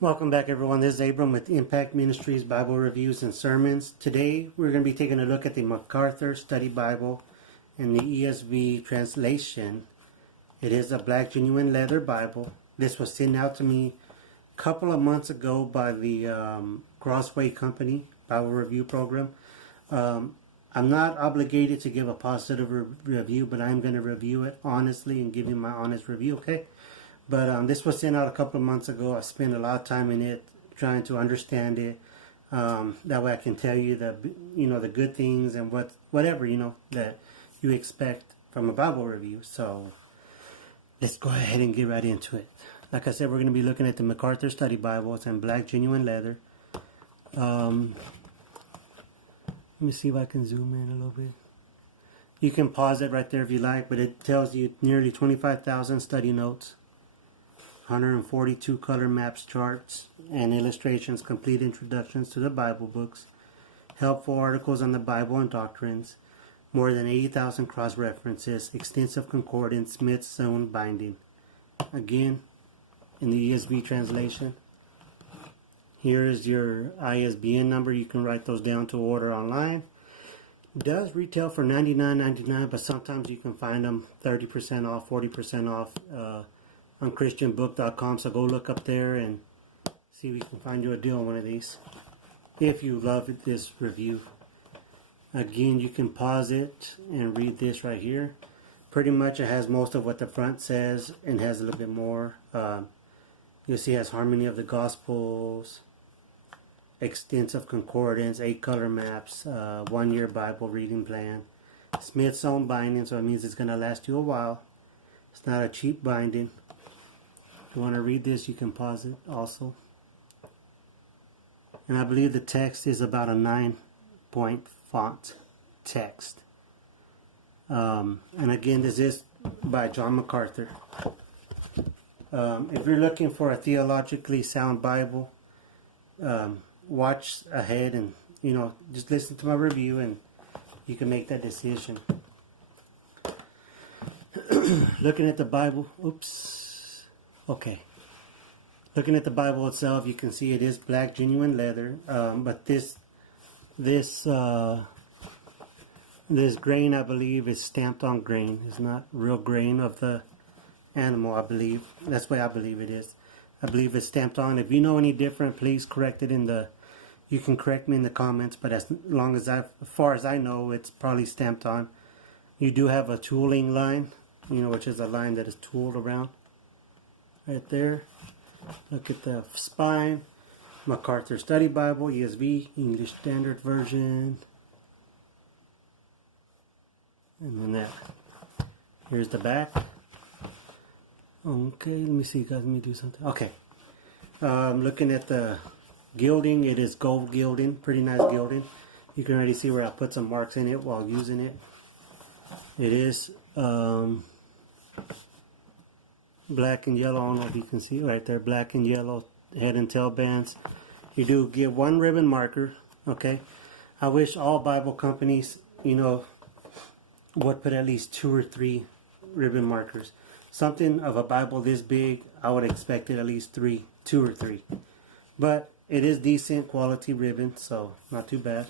Welcome back, everyone. This is Abram with Impact Ministries Bible Reviews and Sermons. Today we're going to be taking a look at the MacArthur Study Bible and the ESV translation. It is a black genuine leather Bible. This was sent out to me a couple of months ago by the Crossway Company Bible Review Program. I'm not obligated to give a positive review, but I'm going to review it honestly and give you my honest review, okay? But this was sent out a couple of months ago. I spent a lot of time in it trying to understand it. That way I can tell you the good things and whatever that you expect from a Bible review. So let's go ahead and get right into it. Like I said, we're going to be looking at the MacArthur Study Bible. It's in black genuine leather. Let me see if I can zoom in a little bit. You can pause it right there if you like, but it tells you nearly 25,000 study notes, 142 color maps, charts, and illustrations, complete introductions to the Bible books, helpful articles on the Bible and doctrines, more than 80,000 cross-references, extensive concordance, Smith's own binding. Again, in the ESV translation, here is your ISBN number. You can write those down to order online. It does retail for $99.99, but sometimes you can find them 30% off, 40% off, on christianbook.com, so go look up there and see if we can find you a deal on one of these if you love this review. Again, you can pause it and read this right here. Pretty much it has most of what the front says and has a little bit more. You'll see it has harmony of the Gospels, extensive concordance, 8 color maps, 1-year Bible reading plan, Smith's own binding, so it means it's going to last you a while. It's not a cheap binding. If you want to read this, you can pause it also. And I believe the text is about a 9-point font text. And again, this is by John MacArthur. If you're looking for a theologically sound Bible, watch ahead and just listen to my review and you can make that decision. Looking at the Bible, looking at the Bible itself, you can see it is black genuine leather, but this grain, I believe, is stamped on grain. It's not real grain of the animal, I believe. That's the way I believe it is. I believe it's stamped on. If you know any different, please correct it you can correct me in the comments, but as far as I know, it's probably stamped on. You do have a tooling line, which is a line that is tooled around. Right there. Look at the spine. MacArthur Study Bible, ESV, English Standard Version. And then that. Here's the back. Okay, let me see, guys. Let me do something. Okay. Looking at the gilding, it is gold gilding. Pretty nice gilding. You can already see where I put some marks in it while using it. It is black and yellow. I don't know if you can see right there. Black and yellow head and tail bands. You do give one ribbon marker. Okay. I wish all Bible companies, would put at least 2 or 3 ribbon markers. Something of a Bible this big, I would expect it at least 2 or 3. But it is decent quality ribbon, so not too bad.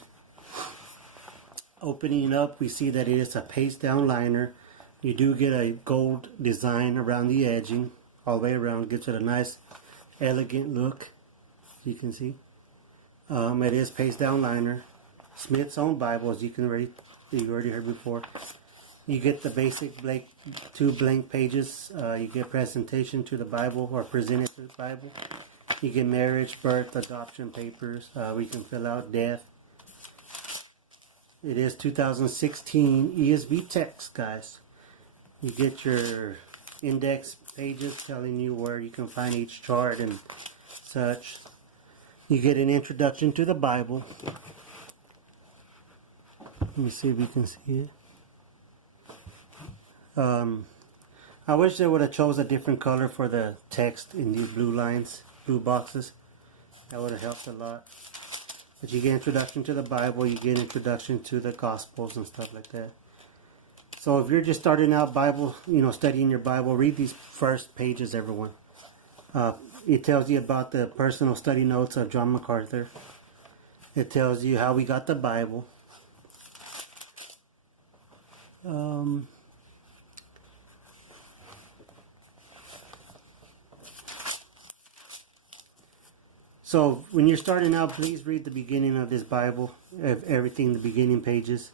Opening up, we see that it is a paste down liner. You do get a gold design around the edging, all the way around. Gives it a nice, elegant look. You can see. It is paste down liner. Smith's own Bible, as you already heard before. You get the basic 2 blank pages. You get presentation to the Bible or presented to the Bible. You get marriage, birth, adoption papers. We can fill out death. It is 2016 ESV text, guys. You get your index pages telling you where you can find each chart and such. You get an introduction to the Bible. Let me see if you can see it. I wish they would have chose a different color for the text in these blue lines, blue boxes. That would have helped a lot. But you get introduction to the Bible, you get introduction to the Gospels and stuff like that. So if you're just starting out Bible, studying your Bible, read these first pages, everyone. It tells you about the personal study notes of John MacArthur. It tells you how we got the Bible. So when you're starting out, please read the beginning of this Bible, everything, the beginning pages.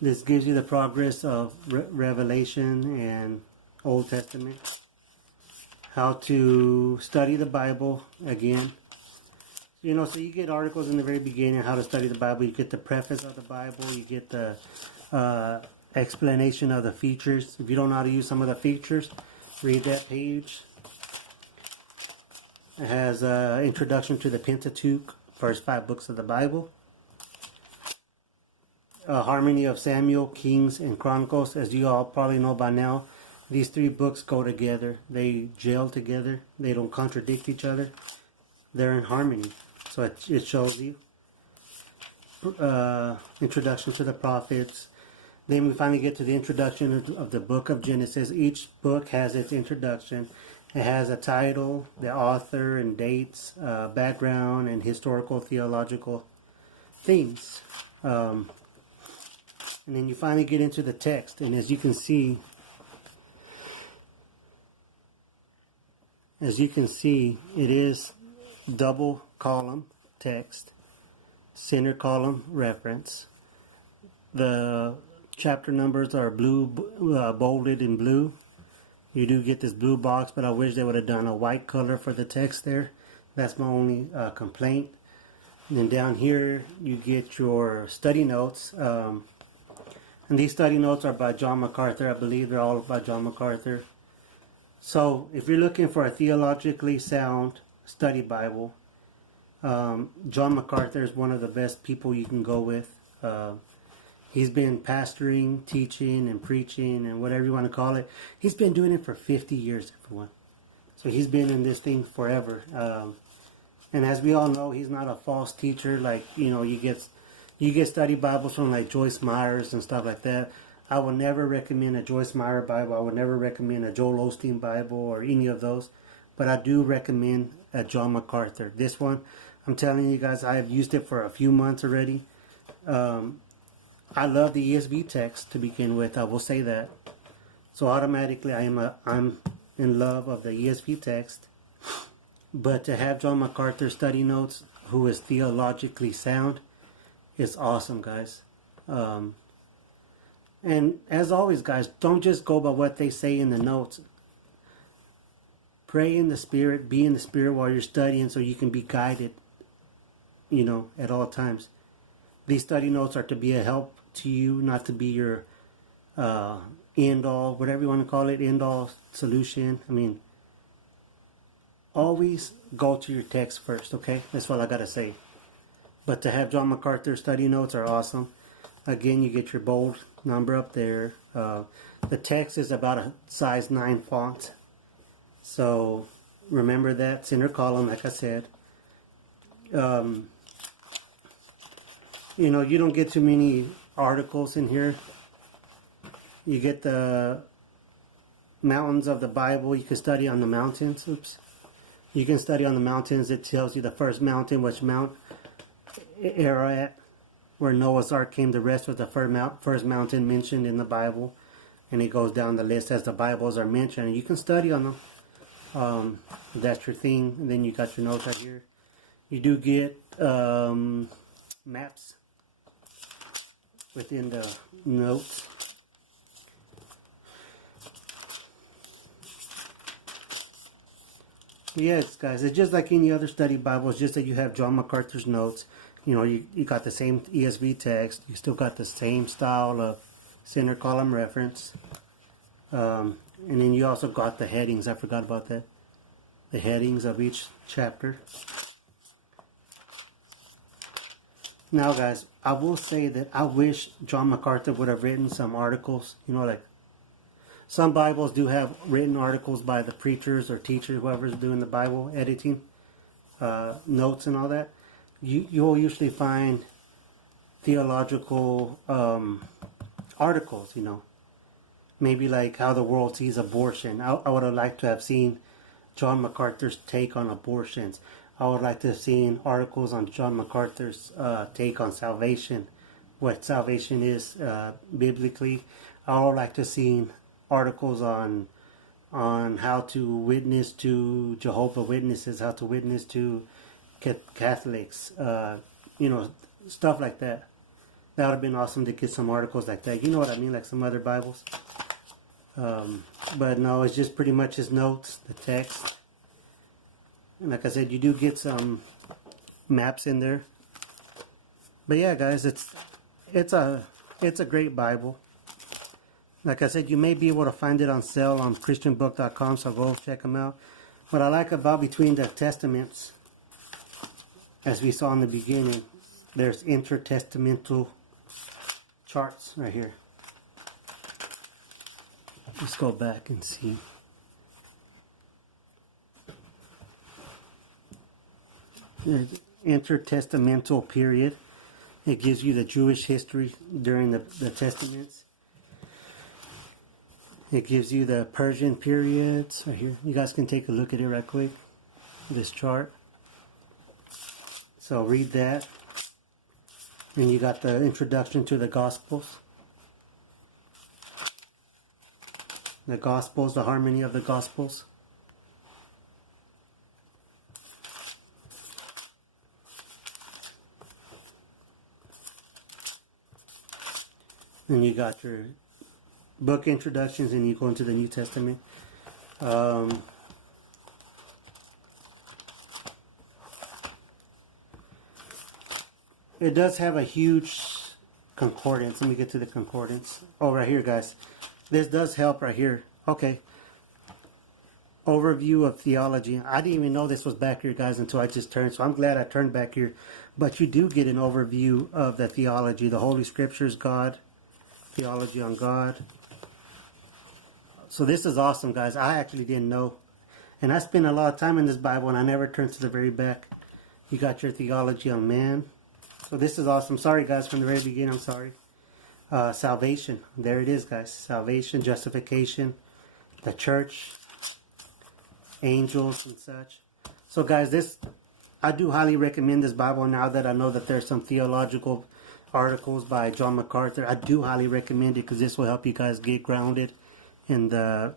This gives you the progress of Revelation and Old Testament. How to study the Bible again. You know, so you get articles in the very beginning, how to study the Bible. You get the preface of the Bible. You get the explanation of the features. If you don't know how to use some of the features, read that page. It has an introduction to the Pentateuch, first 5 books of the Bible. Harmony of Samuel, Kings, and Chronicles. As you all probably know by now, these 3 books go together. They gel together. They don't contradict each other. They're in harmony. So it shows you. Introduction to the prophets. Then we finally get to the introduction of the book of Genesis. Each book has its introduction. It has a title, the author, and dates, background, and historical, theological themes. And then you finally get into the text. And as you can see, it is double column text, center column reference. The chapter numbers are blue, bolded in blue. You do get this blue box, but I wish they would have done a white color for the text there. That's my only complaint. And then down here, you get your study notes. And these study notes are by John MacArthur. I believe they're all by John MacArthur. So if you're looking for a theologically sound study Bible, John MacArthur is one of the best people you can go with. He's been pastoring, teaching, and preaching, and whatever you want to call it. He's been doing it for 50 years, everyone. So he's been in this thing forever. And as we all know, he's not a false teacher. Like, you know, you get study Bibles from like Joyce Myers and stuff like that. I would never recommend a Joyce Meyer Bible. I would never recommend a Joel Osteen Bible or any of those. But I do recommend a John MacArthur. This one, I'm telling you guys, I have used it for a few months already. I love the ESV text to begin with. I will say that. So automatically, I'm in love of the ESV text. But to have John MacArthur study notes, who is theologically sound, is awesome, guys. And as always, guys, don't just go by what they say in the notes. Pray in the Spirit, be in the Spirit while you're studying so you can be guided, you know, at all times. These study notes are to be a help to you, not to be your end-all, whatever you want to call it, end-all solution. I mean, always go to your text first, okay? That's all I got to say. But to have John MacArthur study notes are awesome. Again, you get your bold number up there. The text is about a size 9 font. So remember that, center column, like I said. You know, you don't get too many articles in here. You get the mountains of the Bible. You can study on the mountains. Oops. You can study on the mountains. It tells you the first mountain, which Mount Ararat, where Noah's Ark came to rest, was the first mountain mentioned in the Bible. And it goes down the list as the Bibles are mentioned. And you can study on them. If that's your thing. And then you got your notes right here. You do get maps within the notes. Yes, guys, it's just like any other study Bible. It's just that you have John MacArthur's notes. You know, you got the same ESV text. You still got the same style of center column reference. And then you also got the headings. I forgot about that. The headings of each chapter. Now, guys, I will say that I wish John MacArthur would have written some articles. You know, like some Bibles do have written articles by the preachers or teachers, whoever's doing the Bible editing, notes and all that. You'll usually find theological articles, you know. Maybe like how the world sees abortion. I would have liked to have seen John MacArthur's take on abortions. I would like to have seen articles on John MacArthur's take on salvation, what salvation is biblically. I would like to have seen articles on how to witness to Jehovah Witnesses, how to witness to Catholics, stuff like that. That would have been awesome to get some articles like that. You know what I mean, like some other Bibles. But no, it's just pretty much his notes, the text. And like I said, you do get some maps in there. But yeah, guys, it's a great Bible. Like I said, you may be able to find it on sale on christianbook.com, so go check them out. What I like about between the testaments, as we saw in the beginning, there's intertestamental charts right here. Let's go back and see. There's intertestamental period. It gives you the Jewish history during the Testaments. It gives you the Persian periods right here. You guys can take a look at it right quick. This chart. So read that. And you got the introduction to the Gospels. The Gospels, the harmony of the Gospels. And you got your book introductions, and you go into the New Testament. It does have a huge concordance. Let me get to the concordance. Oh, right here, guys. This does help right here. Okay. Overview of theology. I didn't even know this was back here, guys, until I just turned. So I'm glad I turned back here. But you do get an overview of the theology. The Holy Scriptures, God. Theology on God. So this is awesome, guys. I actually didn't know. And I spent a lot of time in this Bible, and I never turned to the very back. You got your theology on man. So this is awesome. Sorry, guys, from the very beginning. I'm sorry. Salvation. There it is, guys. Salvation, justification, the church, angels, and such. So, guys, I do highly recommend this Bible now that I know that there's some theological articles by John MacArthur. I do highly recommend it because this will help you guys get grounded in the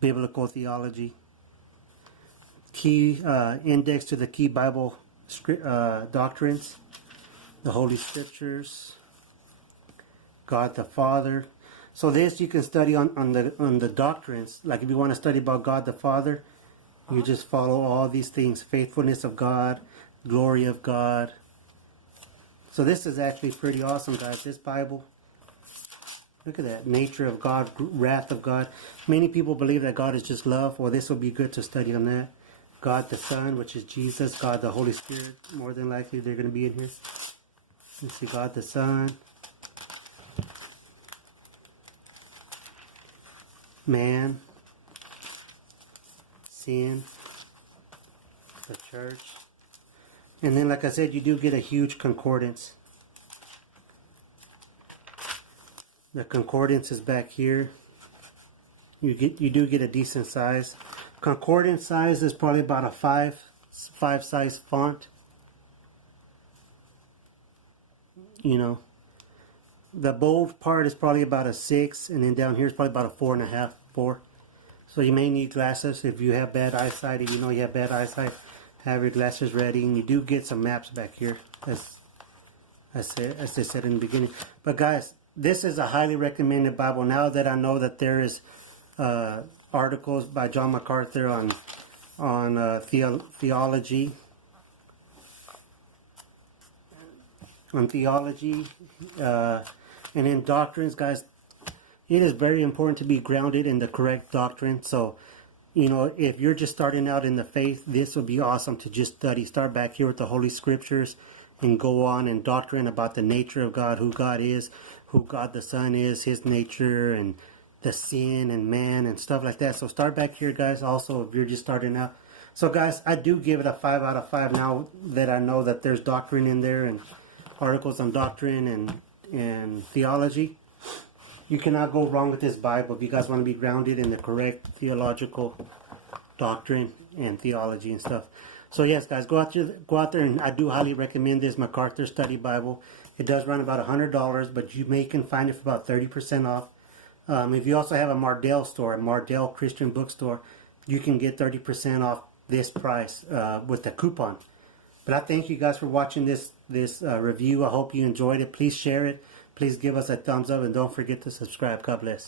biblical theology. Key index to the key Bible doctrines, the Holy Scriptures, God the Father. So this you can study on the doctrines. Like if you want to study about God the Father, you just follow all these things: faithfulness of God, glory of God. So this is actually pretty awesome, guys. This Bible. Look at that. Nature of God, wrath of God. Many people believe that God is just love. Well, this will be good to study on that. God the Son, which is Jesus. God the Holy Spirit. More than likely they're going to be in here. Let's see. God the Son. Man. Sin. The church. And then, like I said, you do get a huge concordance. The concordance is back here. You do get a decent size. Concordance size is probably about a five size font. You know, the bold part is probably about a 6, and then down here is probably about a 4.5, 4. So you may need glasses if you have bad eyesight. If you know you have bad eyesight, have your glasses ready, and you do get some maps back here, as I said in the beginning. But guys, this is a highly recommended Bible. Now that I know that there is articles by John MacArthur on theology, and in doctrines, guys, it is very important to be grounded in the correct doctrine. So, you know, if you're just starting out in the faith, this would be awesome to just study. Start back here with the Holy Scriptures and go on in doctrine about the nature of God, who God is, who God the Son is, His nature, and the sin and man and stuff like that. So start back here, guys, also if you're just starting out. So, guys, I do give it a 5 out of 5 now that I know that there's doctrine in there and articles on doctrine and theology. You cannot go wrong with this Bible if you guys want to be grounded in the correct theological doctrine and theology and stuff. So yes, guys, go out there, and I do highly recommend this MacArthur Study Bible. It does run about $100, but you can find it for about 30% off. If you also have a Mardel store, a Mardel Christian bookstore, you can get 30% off this price with the coupon. But I thank you guys for watching this review. I hope you enjoyed it. Please share it. Please give us a thumbs up, and don't forget to subscribe. God bless.